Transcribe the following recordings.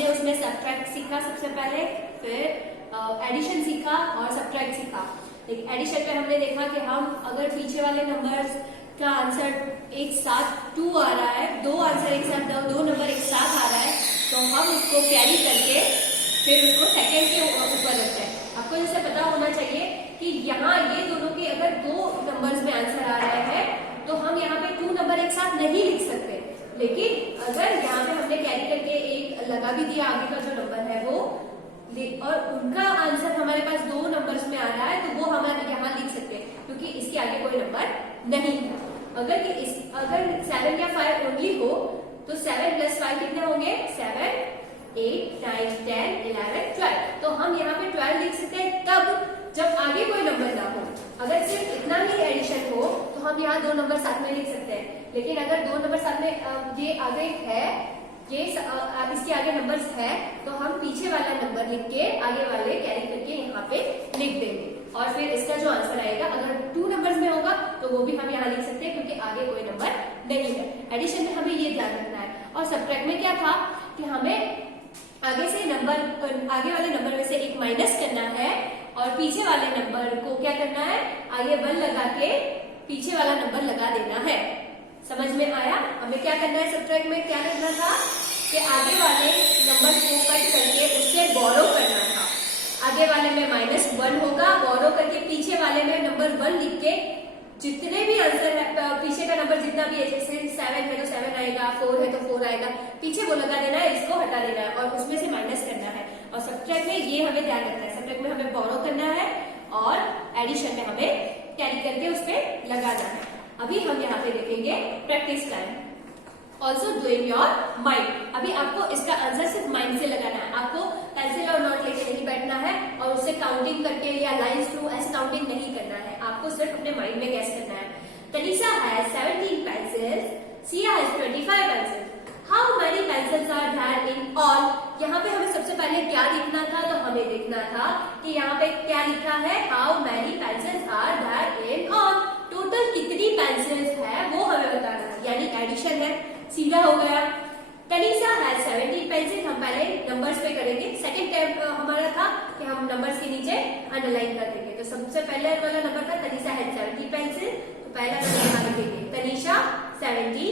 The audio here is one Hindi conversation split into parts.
हमने उसमें सब्ट्रैक्ट सीखा सबसे पहले, फिर एडिशन सीखा और सब्ट्रैक्ट सीखा। एडिशन में हमने देखा कि हम अगर पीछे वाले नंबर्स का आंसर एक साथ 2 आ रहा है, दो आंसर एक साथ, दो नंबर एक साथ आ रहा है, तो हम उसको कैरी करके फिर उसको सेकेंड के ऊपर रखते हैं। आपको जैसे पता होना चाहिए कि यहाँ ये दोनों के अगर 2 नंबर्स में आंसर आ रहे हैं तो हम यहाँ पे 2 नंबर एक साथ नहीं लिख सकते, लेकिन अगर यहाँ पे हमने कैरी करके एक लगा भी दिया आगे का जो नंबर है वो, और उनका आंसर हमारे पास 2 नंबर्स में आ रहा है, तो वो हम यहाँ लिख सकते हैं क्योंकि इसके आगे कोई नंबर नहीं है। अगर 7 या 5 ओनली हो तो 7 + 5 कितने होंगे? 7, 8, 9, 10, 11, 12। तो हम यहाँ पे 12 लिख सकते हैं तब जब आगे कोई नंबर ना हो। अगर सिर्फ इतना ही एडिशन हो तो हम यहाँ 2 नंबर साथ में लिख सकते हैं, लेकिन अगर 2 नंबर साथ में ये आगे है, ये इसके आगे नंबर्स है, तो हम पीछे वाला नंबर लिख के आगे वाले कैरी करके यहाँ पे लिख देंगे, और फिर इसका जो आंसर आएगा अगर 2 नंबर्स में होगा तो वो भी हम यहाँ लिख सकते हैं क्योंकि आगे कोई नंबर नहीं है। एडिशन में हमें ये ध्यान रखना है। और सब्ट्रैक्ट में क्या था कि हमें आगे वाले नंबर में से एक माइनस करना है और पीछे वाले नंबर को क्या करना है? आगे 1 लगा के पीछे वाला नंबर लगा देना है। समझ में आया? हमें क्या करना है? सब्ट्रैक्ट में क्या करना था कि आगे वाले नंबर को कट करके उससे बोरो करना था। आगे वाले में -1 होगा, बोरो करके पीछे वाले में नंबर 1 लिख के जितने भी आंसर है, पीछे का नंबर जितना भी है, जैसे 7 है तो 7 आएगा, 4 है तो 4 आएगा, पीछे वो लगा देना है, इसको हटा देना है और उसमें से माइनस करना है। और सब्ट्रैक्ट में ये हमें ध्यान रखना है, सब्ट्रैक्ट में हमें बोरो करना है और एडिशन में हमें कैरी करके उस पर लगाना है। अभी हम यहाँ पे देखेंगे practice time. Also do in your mind. अभी आपको इसका आंसर सिर्फ माइंड से लगाना है, आपको पेंसिल और नोट लेके नहीं बैठना है और उससे काउंटिंग करके या लाइंस थ्रू ऐसे काउंटिंग नहीं करना है, आपको सिर्फ अपने माइंड में गैस करना है। Tanisha has 17 pencils, Sia has 25 pencils. How many pencils are there in all? यहाँ पे हमें सबसे पहले क्या लिखना था? तो हमें देखना था कि यहाँ पे क्या लिखा है, How many pencils are there in all? Total कितनी पेंसिल्स है वो हमें बताना है, यानी एडिशन है, सीधा हो गया। तनीषा हैज 17 पेंसिल, हम पहले नंबर्स पे करेंगे। सेकंड स्टेप हमारा था कि हम नंबर्स के नीचे अंडरलाइन कर देंगे। तो सबसे पहले वाला नंबर था तनीषा हैज 17 पेंसिल, तो पहला नंबर यहाँ लिखेंगे Tanisha 17,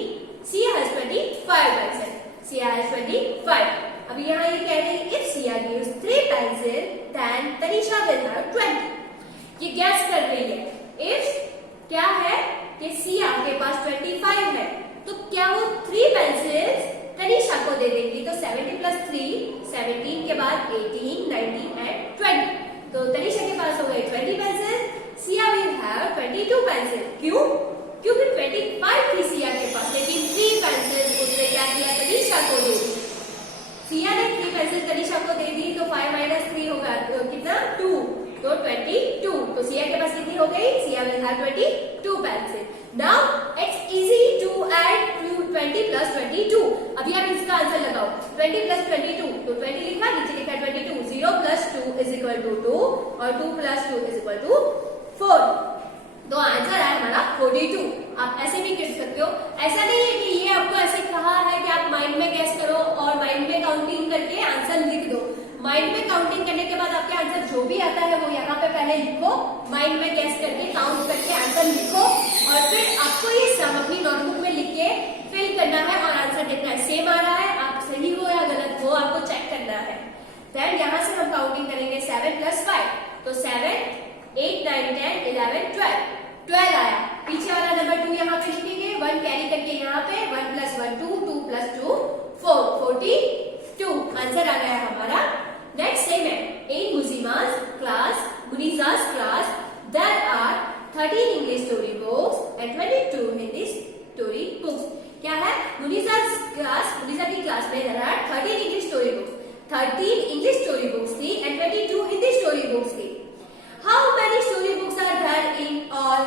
Sia has 25 pencil, Sia has 25। अभी यहाँ ये कह रहे हैं if Sia gives 3 pencil then Tanisha will have 20। ये गैस कर रही है, if क्या है कि सिया के पास 25 है तो क्या वो 3 पेंसिल्स तनीषा को दे देंगी? तो 70 + 3, 17 के बाद 18, 19 एंड 20। तो तनीषा के पास हो गए 20 pencil, Siya will have 22 pencil. क्यों? क्योंकि 25 थी सिया के पास, लेकिन 3 पेंसिल उसने क्या किया? तनीषा को दे दी। सिया ने 3 पेंसिल तनीषा को दे दी, तो 5 - 3 होगा तो कितना? 2, तो 22। तो सिया के पास कितनी हो गई? Siya will have 22 pencil. Now it's easy to add 20 + 22। अभी आप इसका आंसर लगाओ, 20 + 22, तो 20 लिखा, नीचे लिखा 22। 0 + 2 = 2 और 2 + 2 = 4। तो आंसर है हमारा 42। आप ऐसे भी कर सकते हो, ऐसा नहीं है कि ये आपको ऐसे कहा है कि आप माइंड में गैस करो और माइंड में काउंटिंग करके आंसर लिख दो। माइंड में काउंटिंग करने के बाद आपके आंसर जो भी आता है वो यहाँ पे पहले लिखो, माइंड में गैस करके काउंट करके आंसर लिखो, और फिर आपको ये सम अपनी नोटबुक में लिख के फिल करना है और आंसर देखना है सेम आ रहा है, आप सही हो या गलत हो आपको चेक करना है। देन यहाँ से हम काउंटिंग करेंगे 7 + 5, तो 7, 8, 9, 10, 11, 12। 12 आया, पीछे वाला नंबर 2 यहाँ पे लिखेंगे, 1 कैरी करके यहाँ पे 1 + 1 2, 2 + 2 4, 42। आंसर आ गया हमारा। नेक्स्ट सेम है, in Muniza's class there are 13 English story books and 22 Hindi story books। क्या है? मुनीजा की क्लास में there are 13 English story books, 13 English story books थी and 22 Hindi story books थी। How many story books are there in all?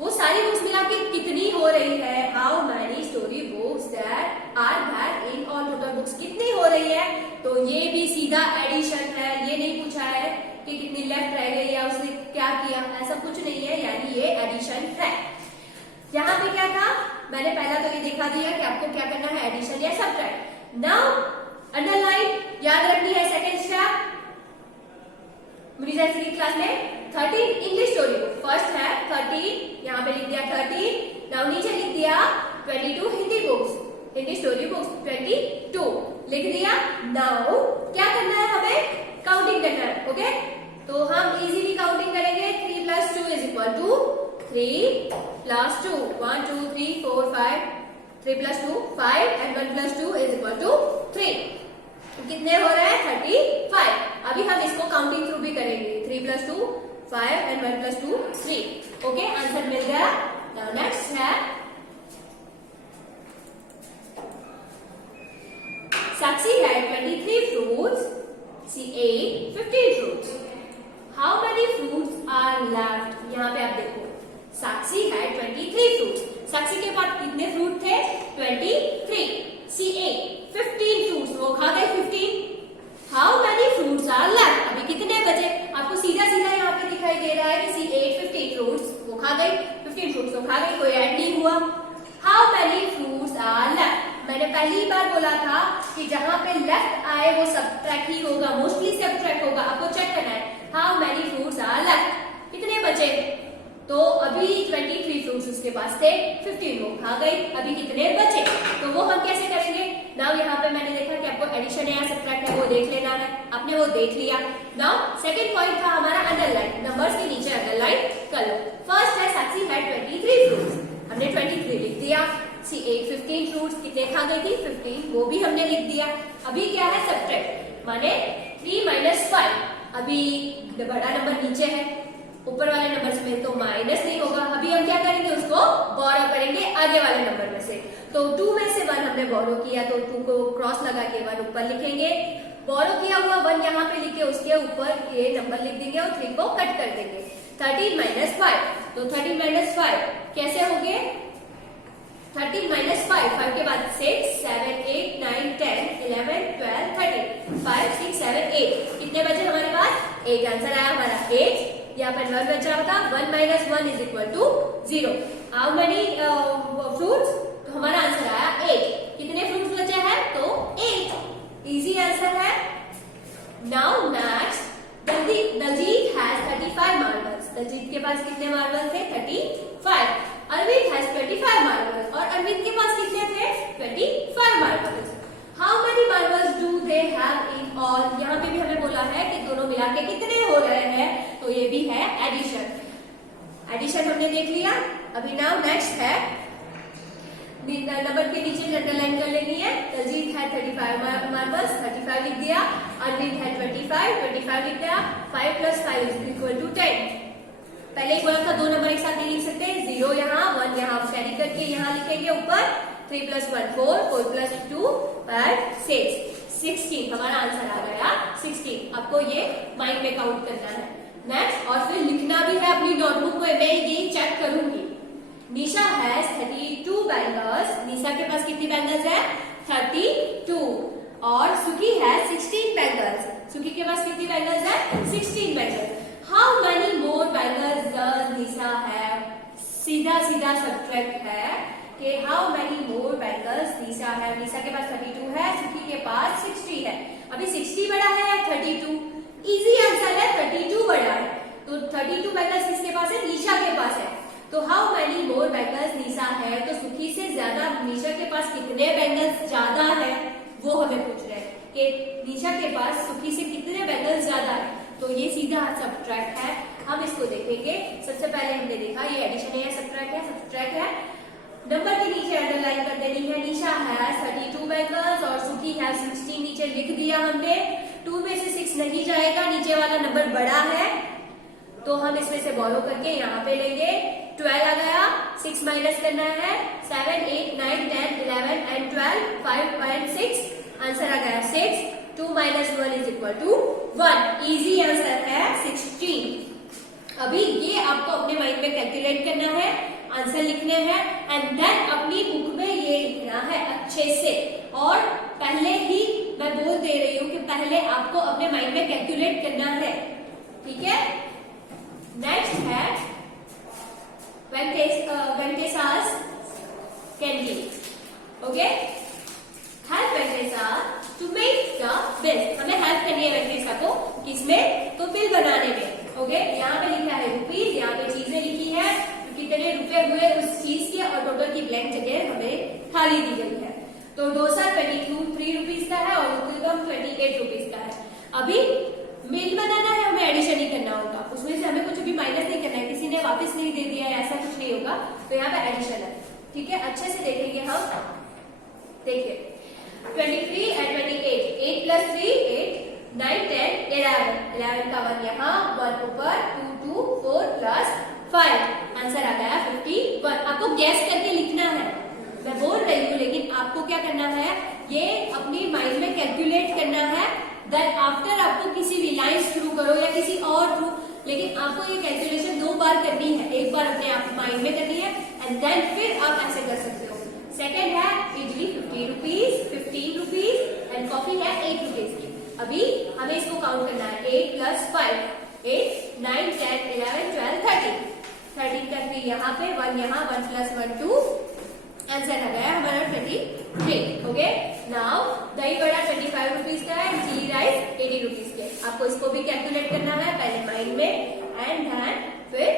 वो सारी बुक्स मिला के कितनी हो रही है? How many story books there are there in all? Total books कितनी हो रही है? तो ये भी सीधा एडिशन है, ये नहीं पूछा है कि कितनी लेफ्ट रह गई या उसने क्या किया, ऐसा कुछ नहीं है, यानी ये एडिशन है। यहाँ पे क्या था? मैंने पहला तो ये दिखा दिया कि आपको क्या करना है, एडिशन या सब्ट्रैक्ट। नाउ अंडरलाइन याद रखनी है। सेकेंड स्टेप मुनीजा की क्लास में 13 इंग्लिश स्टोरी बुक, फर्स्ट है 13, यहाँ पे लिख दिया 13, नाउ नीचे लिख दिया 22 Hindi books, Hindi story books 22 लिख दिया। नाउ क्या करना है, हमें काउंटिंग करना है। ओके, तो हम इजीली काउंटिंग करेंगे। 3 + 2 = 3 + 2 1 2 3 4 5 3 + 2 5 and 1 + 2 = 3। कितने हो रहे हैं 35। अभी हम इसको काउंटिंग थ्रू भी करेंगे। 3 + 2 5 and 1 + 2 3। ओके, आंसर मिल गया। नाउ नेक्स्ट है Sakshi had 23 fruits. She ate 15 fruits. How many fruits are left? यहाँ पे आप देखो, Sakshi had 23 fruits. साक्षी के पास कितने फ्रूट थे 23। She ate 15 fruits. वो खा गए 15। How many fruits are left? अभी कितने बचे? आपको सीधा सीधा यहाँ पे दिखाई दे रहा है कि she ate 15 fruits. वो खा गई 15 fruits, वो खा गई, कोई ऐड नहीं हुआ। How many fruits are left? मैंने पहली बार बोला था कि जहां पे लेफ्ट आए वो सबट्रैक्ट ही होगा, मोस्टली सबट्रैक्ट होगा। आपको चेक करना है how many fruits are left, कितने बचे। तो अभी 23 फ्रूट्स उसके पास थे, 15 वो खा गई, अभी कितने बचे, तो वो हम कैसे करेंगे। नाउ यहाँ पे मैंने देखा कि आपको एडिशन है या सबट्रैक्ट है वो देख लेना है, आपने वो देख लिया। नाउ सेकंड पॉइंट था हमारा अंडरलाइन, नंबर्स के नीचे अंडरलाइन कर लो। फर्स्ट है साक्षी हैड 23 फ्रूट्स, हमने 23 लिख दिया। सी ate 15 फ्रूट्स, कितने खा गई थी 15, वो भी हमने लिख दिया। अभी क्या है सबट्रैक्ट, माने 3 - 5। अभी बड़ा नंबर नीचे है, ऊपर वाले नंबर में तो माइनस नहीं होगा। अभी हम क्या करेंगे, उसको बोरो करेंगे आगे वाले नंबर में से। तो 2 में से 1 हमने बोरो किया, तो 2 को क्रॉस लगा के 1 ऊपर लिखेंगे। बोरो किया हुआ 1 यहाँ पे लिखे, उसके ऊपर ये नंबर लिख देंगे और 3 को कट कर देंगे। 13 - 5, तो 13 - 5 कैसे हो गए 13 - 5, 5 के बाद 6 7 8 9 10 11 12 13 5 6 7 8, कितने बचे हमारे पास 8। आंसर आया हमारा 8। यहाँ पर 1 बचा होता, 1 - 1 = 0। हाउ मेनी फ्रूट्स, तो हमारा आंसर आया 8। कितने फ्रूट्स बचे हैं, तो 8। इजी आंसर है। Now next Daljit has 35 marbles. Daljit के पास कितने मार्बल थे 35। अरविंद हैज 25 मार्बल्स, और अरविंद के पास कितने थे 25 marbles. How many marbles do they have in all, यहाँ पे भी हमें बोला है कि दोनों मिला के कितने हो रहे हैं, तो ये भी है एडिशन। एडिशन हमने देख लिया। अभी नाउ नेक्स्ट है नंबर के नीचे अंडरलाइन कर लेनी है। दलजीत है 35 मार्बल्स, 35 लिख दिया। अरविंद है 25 लिख दिया। 5 + 5 = 10। पहले ही बोला था 2 नंबर एक साथ नहीं लिख सकते, 0 यहाँ 1 यहाँ कैरी करके यहाँ लिखेंगे ऊपर। 3 + 1 4 4 + 2 6 16, हमारा आंसर आ गया 16। आपको ये माइंड में काउंट करना है। नेक्स्ट, और फिर लिखना भी है अपनी नोटबुक में, मैं ये चेक करूंगी। निशा हैज 32 बैंगल्स, निशा के पास कितनी बैंगल्स है 32। और सुखी है 16 बैंगल्स, सुखी के पास कितनी बैंगल्स है 16 bangles. How many more bangles does Nisha have, सीधा सीधा सब्ट्रैक्ट है कि how many more bangles Nisha have. Nisha के पास 32 है, सुखी के पास 60 है। अभी 60 बड़ा है या 32, इजी आंसर है 32 बड़ा है। तो 32 बैंगल्स किसके पास है, निशा के पास है। तो हाउ मेनी मोर बैंगल्स निशा है, तो सुखी से ज्यादा निशा के पास कितने बैंगल्स ज्यादा है, वो हमें पूछ रहे हैं कि निशा के पास सुखी से कितने बैंगल्स ज्यादा है। तो ये सीधा सब्ट्रैक्ट है, हम इसको देखेंगे। सबसे पहले हमने देखा ये एडिशन है या सब्ट्रैक्ट है, सब्ट्रैक्ट है। नंबर के नीचे अंडरलाइन कर देनी है। निशा है 32 बैंगल्स और सुखी है 16, नीचे लिख दिया हमने। 2 में से 6 नहीं जाएगा, नीचे वाला नंबर बड़ा है, तो हम इसमें से बोरो करके यहाँ पे लेंगे। 12 आ गया, 6 माइनस करना है, 7 8 9 10 11 and 12 5 and 6, आंसर आ गया 6। 2 - 1 = 1, इजी आंसर है 16। अभी ये आपको अपने माइंड में कैलकुलेट करना है, आंसर लिखने हैं एंड देन अपनी बुक में ये लिखना है अच्छे से। और पहले ही मैं बोल दे रही हूँ कि पहले आपको अपने माइंड में कैलकुलेट करना है, ठीक है। नेक्स्ट है Venkatesa's candy. Okay, help Venkatesa to make bill बनाने में। ओके, यहाँ पे लिखा है रुपीज, यहाँ पे चीजें लिखी है, कितने रुपए हुए उस चीज के, और टोटल की ब्लैंक जगह हमें खाली दी गई है। तो डोसा 23 रुपीज का है और उत्तम 28 रुपीज का है। अभी बिल बनाना है, हमें एडिशन ही करना होगा, उसमें से हमें कुछ भी माइनस नहीं करना है, किसी ने वापस नहीं दे दिया है, ऐसा कुछ नहीं होगा, तो यहाँ पे एडिशन है। ठीक है, अच्छे से देखेंगे हम। देखिए 23 and 28, 8 plus 3 8, 9 10 11, 11 का 1 यहाँ, 1 ऊपर, 2 2 4 प्लस 5, आंसर आ गया 51। आपको गैस करके लिखना है, मैं बोल रही हूँ, लेकिन आपको क्या करना है, ये अपनी माइंड में कैलकुलेट करना है। दैट आफ्टर आपको किसी भी लाइन थ्रू करो या किसी और थ्रू, लेकिन आपको ये कैलकुलेशन 2 बार करनी है, एक बार अपने आप माइंड में करनी है एंड देन फिर आप ऐसे कर सकते हो। सेकेंड है idli 50 rupees, 15 rupees and coffee है 8 रुपीज की। अभी हमें इसको काउंट करना है, 8 प्लस 5, 8 9 10 11 12 13, 13 का 3 यहाँ पे, 1 यहाँ, 1 प्लस 1 2, आंसर आ गया हमारा 23। ओके, नाउ दही बड़ा 25 रुपीज का है, चिली राइस 80 रुपीज के। आपको इसको भी कैलकुलेट करना है पहले माइंड में एंड देन फिर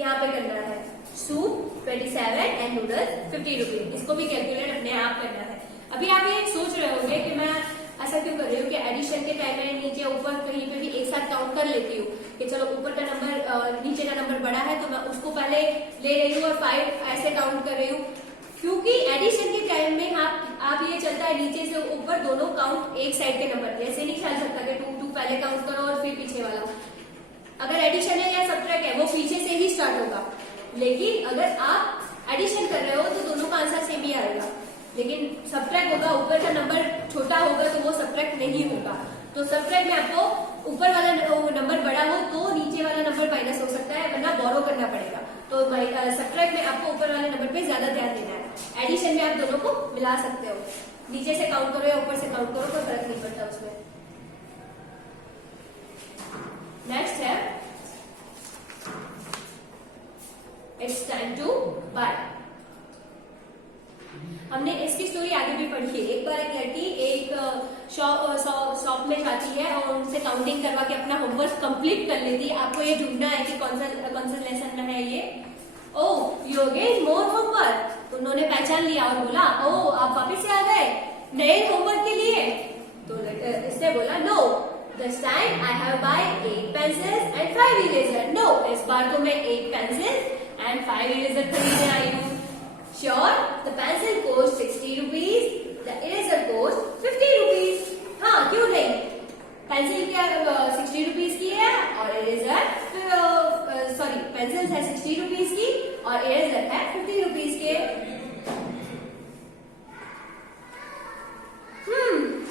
यहाँ पे करना है। सूप 27 एंड नूडल्स 50 रुपीज, इसको भी कैलकुलेट अपने आप करना है। अभी आप ये सोच रहे होंगे कि मैं ऐसा क्यों कर रही हूँ कि एडिशन के टाइम में नीचे ऊपर कहीं पे भी एक साथ काउंट कर लेती हूँ कि चलो ऊपर का नंबर नीचे का नंबर बड़ा है तो मैं उसको पहले ले रही हूँ और 5 ऐसे काउंट कर रही हूँ, क्योंकि एडिशन के टाइम में आप ये चलता है नीचे से ऊपर दोनों काउंट एक साइड के नंबर, ऐसे नहीं चल सकता कि 2 2 पहले काउंट करो और फिर पीछे वाला। अगर एडिशन है या सब्ट्रैक्ट है वो पीछे से ही स्टार्ट होगा, लेकिन अगर आप एडिशन कर रहे हो तो दोनों का आंसर सेम ही आएगा, लेकिन सब्ट्रैक्ट होगा, ऊपर का नंबर छोटा होगा तो वो सब्ट्रैक्ट नहीं होगा। तो सब्ट्रैक्ट में आपको ऊपर वाला नंबर बड़ा हो तो नीचे वाला नंबर माइनस हो सकता है, वरना बोरो करना पड़ेगा। तो सब्ट्रैक्ट में आपको ऊपर वाले नंबर पे ज्यादा ध्यान देना है। एडिशन में आप दोनों को मिला सकते हो, नीचे से काउंट करो या ऊपर से काउंट करो, कोई फर्क नहीं पड़ता उसमें। नेक्स्ट है इट्स टाइम टू बाय। हमने इसकी स्टोरी आगे भी पढ़ी है। एक बार एक लड़की एक शॉप में जाती है और उनसे काउंटिंग करवा के अपना होमवर्क कंप्लीट कर लेती है। आपको ये ढूंढना है कि कौन सा लेसन में है ये। ओह योगेश मोर होमवर्क, उन्होंने पहचान लिया और बोला ओह आप वापस से आ गए नए होमवर्क के लिए। तो इसने बोला no this time I have buy 8 pencils and 5 eraser. No, इस बार तो मैं 8 पेंसिल एंड 5 इरेजर खरीदने आई हूँ। Sure, the pencil cost 60 rupees, the eraser cost 50 rupees. हाँ क्यों नहीं, पेंसिल क्या 60 रुपीज की है और इरेजर पेंसिल है 60 रुपीज की और इरेजर है 50 रुपीज के।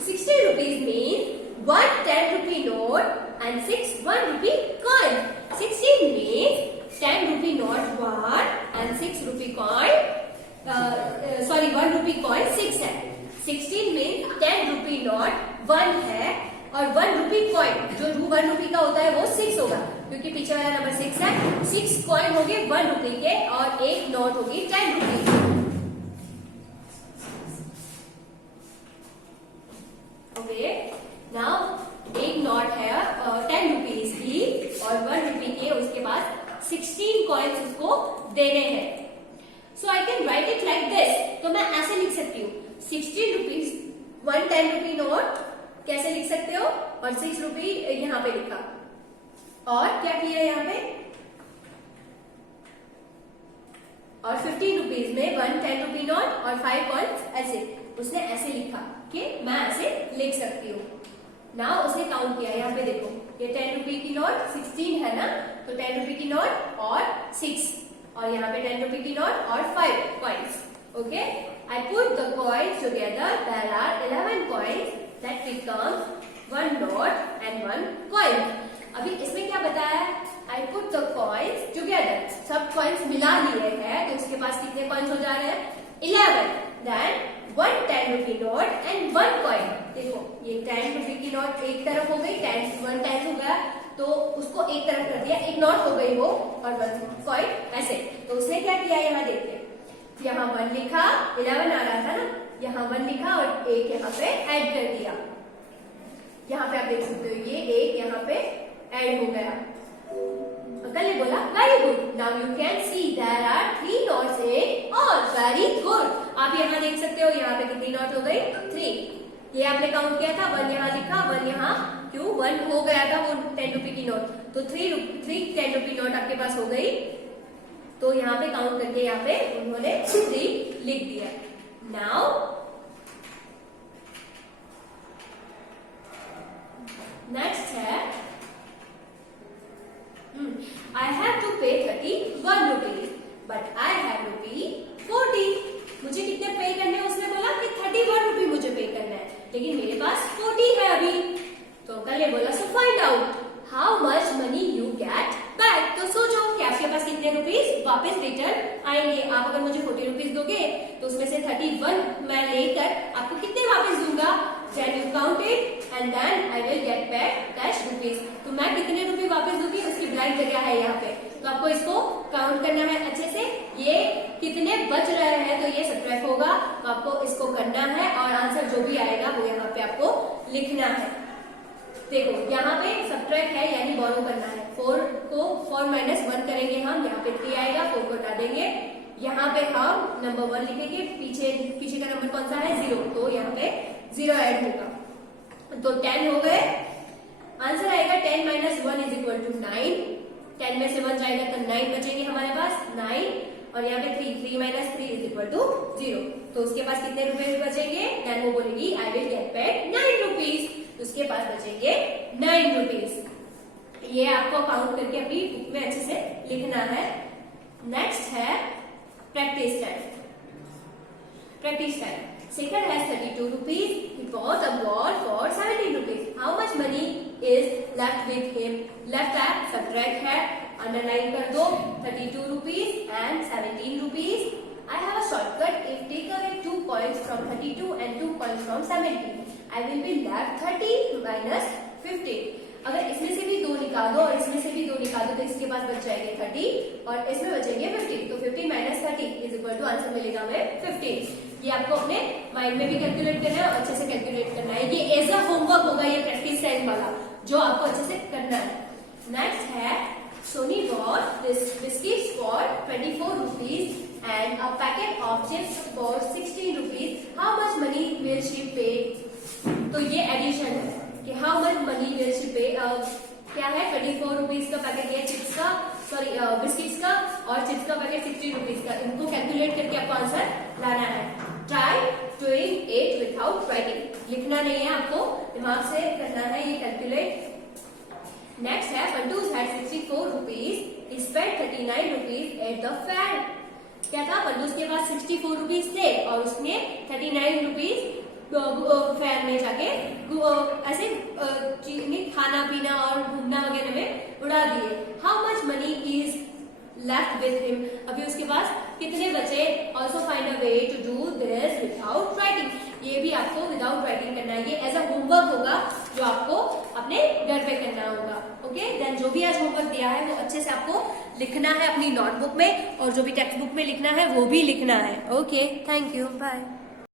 60 rupees means 1 10 rupee note and 6 1 rupee coin. 60 means 10 rupee note 1 and 6 rupee coin. 1 rupee coin 6 है। 16 में 10 रुपी नोट 1 है और 1 रुपी कॉइन जो 1 रुपी का होता है वो 6 होगा, क्योंकि पीछे वाला नंबर 6 है। 6 कॉइन होंगे 1 रुपी के और एक नोट होगी 10 रुपी की। ओके, नाउ एक नोट है 10 रुपीज की और 1 रुपी के, उसके पास 16 कॉइन्स उसको देने हैं। So I can write it like this. तो मैं ऐसे लिख सकती हूँ 60 रुपीज 1 10 रुपी नोट कैसे लिख सकते हो, और 6 रुपी यहाँ पे लिखा और क्या किया यहाँ पे, और 15 रुपीज में 1 10 रुपी नोट और 5 कॉइन्स ऐसे उसने ऐसे लिखा कि मैं ऐसे लिख सकती हूँ ना। उसने काउंट किया, यहाँ पे देखो ये 10 रुपी की नोट 16 है ना, तो 10 रुपी की नोट और 6 और यहाँ पे 10 रुपी की नोट और 5 coins. Okay, I put the coins together. There are 11 coins that become 1 note and 1 coin. अभी इसमें क्या बताया है, I put the coins together. सब coins मिला लिए हैं तो उसके पास कितने coins हो जा रहे हैं 11. Then 1 10 rupee note and 1 coin. देखो ये 10 रुपी की नोट एक तरफ हो गई, 1 10 हो गया तो उसको एक तरफ कर दिया, एक नोट हो गई वो और 1 कॉइन ऐसे। तो उसने क्या किया यहाँ देखिए, यहाँ 1 लिखा, 11 आ रहा था ना, यहाँ 1 लिखा और एक यहाँ पे ऐड कर दिया। यहाँ पे आप देख सकते हो ये एक यहाँ पे ऐड हो गया। अंकल ने बोला very good, now you can see there are 3 notes in all, very good. आप यहाँ देख सकते हो यहाँ पे कितनी नॉट हो गई, 3। ये आपने काउंट किया था, 1 यहाँ लिखा, 1 यहाँ, क्यों 1 हो गया था वो 10 रुपए की नोट, तो 3 10 रुपए नोट आपके पास हो गई। तो यहाँ पे काउंट करके यहाँ पे उन्होंने 3 लिख दिया। नाउ नेक्स्ट है I have to pay 31 rupees, but I have rupee 40. मुझे कितने पे करने हैं, उसने बोला कि 31 रुपए मुझे पे करना है, लेकिन मेरे पास 40 है अभी। तो अंकल ने बोला so find out how much money you get back. तो सोचो कि आपके पास कितने रुपीस वापस रिटर्न आएंगे। आप अगर मुझे 40 रुपीस दोगे तो उसमें से 31 मैं लेकर आपको कितने वापस दूंगा, then you count it and then I will get back dash rupees। तो मैं कितने रुपए वापस दूंगी उसकी ब्लैंक जगह है यहाँ पे, तो आपको इसको काउंट करना है अच्छे से। ये कितने बच रहे हैं तो ये सब्ट्रैक्ट होगा, तो आपको इसको करना है और आंसर जो भी आएगा वो यहाँ पे आपको लिखना है। देखो यहाँ पे सब्ट्रैक्ट है यानी बोरो करना है। 4 को 4 माइनस 1 करेंगे हम, यहाँ पे 3 आएगा, 4 को हटा देंगे, यहाँ पे हम नंबर 1 लिखेंगे, पीछे का नंबर कौन सा है 0, तो यहाँ पे 0 ऐड होगा, तो 10 हो गए। आंसर आएगा 10 माइनस 1 इज इक्वल टू 9। 10 में से 1 जाएगा तो 9 बचेंगे हमारे पास, 9, और यहाँ पे 3 माइनस 3 इज इक्वल टू 0। तो उसके पास कितने रुपए बचेंगे, देन वो बोलेगी I will get back 9 rupees, उसके पास बचेंगे 9 रुपीज। ये आपको काउंट करके अपनी बुक में अच्छे से लिखना है। नेक्स्ट है practice time. Practice time. Second has 32 rupees. He bought a ball for 17 rupees. How much money is left with him? Left है, subtract है, underline कर दो, 32 rupees and 17 rupees. I have a shortcut. If take away 2 coins from 32 and 2 coins from 17, I will be left 30 minus 15. अगर इसमें से भी 2 निकाल दो और इसमें से भी 2 निकाल दो तो इसके पास बच जाएंगे 30 और इसमें बचेंगे 50। तो 50 minus 30 is equal to answer मिलेगा हमें 15। ये आपको अपने माइंड में भी कैलकुलेट करना है और अच्छे से कैलकुलेट करना है। ये एज अ होमवर्क होगा, ये प्रैक्टिस टाइम वाला जो आपको अच्छे से करना है। नेक्स्ट है Soni bought this biscuits for 24 rupees and a packet of chips for 16 rupees. How much money will she pay? तो ये एडिशन है कि how much money will she pay. क्या है 24 रुपीज का पैकेट है चिप्स का, सॉरी बिस्किट्स का, और चिप्स का पैकेट 60 रुपीज का। इनको कैलकुलेट करके आपको आंसर लाना है। Try doing it without writing. लिखना नहीं है आपको, दिमाग से करना है ये कैलकुलेट। नेक्स्ट है Funtooz had 64 rupees, spend 39 rupees at the fair. क्या था, फंटूज के पास 64 रुपीज थे और उसने 39 रुपीज फेयर में जाके ऐसे खाना पीना और घूमना वगैरह में उड़ा दिए। How much money is left with him? अभी उसके पास कितने बचे? Also find a way to do this without writing. ये भी आपको विदाउट राइटिंग करना है। ये एज अ होमवर्क होगा जो आपको अपने घर पे करना होगा। ओके, देन जो भी आज होमवर्क दिया है वो अच्छे से आपको लिखना है अपनी नोटबुक में, और जो भी टेक्स्ट बुक में लिखना है वो भी लिखना है। Okay, thank you, bye.